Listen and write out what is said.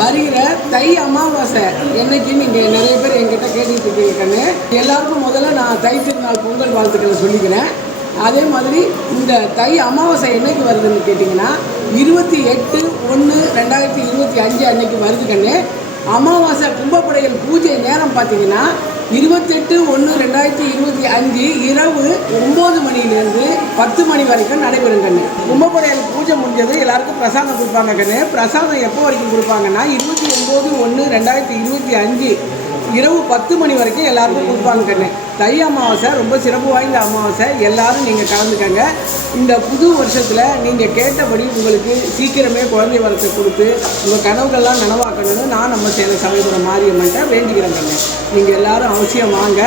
வருகிற தை அமாவாசை என்னைக்கு நீங்கள் நிறைய பேர் என்கிட்ட கேட்டுக்கிட்டு இருக்கீங்க கண்ணு. எல்லாருக்கும் முதல்ல நான் தை திருநாள் பொங்கல் வாழ்த்துக்களை சொல்லிக்கிறேன். அதே மாதிரி இந்த தை அமாவாசை என்னைக்கு வருதுன்னு கேட்டிங்கன்னா 28/1/2025 அன்னைக்கு வருது கண்ணு. அமாவாசை கும்பப்படையல் பூஜை நேரம் பார்த்தீங்கன்னா 28/1/2025 இரவு 9 மணிலேருந்து 10 மணி வரைக்கும் நடைபெறும் கண்ணு. கும்பப்படையல் பூஜை முடிஞ்சது எல்லாருக்கும் பிரசாதம் கொடுப்பாங்க கண்ணு. பிரசாதம் எப்போ வரைக்கும் கொடுப்பாங்கன்னா 29/1/2025 இரவு 10 மணி வரைக்கும் எல்லாருக்கும் கொடுப்பாங்க கண்ணு. தை அமாவாசை ரொம்ப சிறப்பு வாய்ந்த அமாவாசை. எல்லாரும் நீங்கள் கலந்துக்கங்க. இந்த புது வருஷத்தில் நீங்கள் கேட்டபடி உங்களுக்கு சீக்கிரமே குழந்தை வரத்தை கொடுத்து உங்கள் கனவுகள்லாம் நனவாக்கணும்னு நான் நம்ம சேலம் சமயபுரம் மாரியம்மன்ட்ட வேண்டிக்கிறேன் கண்ணு. நீங்கள் எல்லாரும் அவசியம் வாங்க.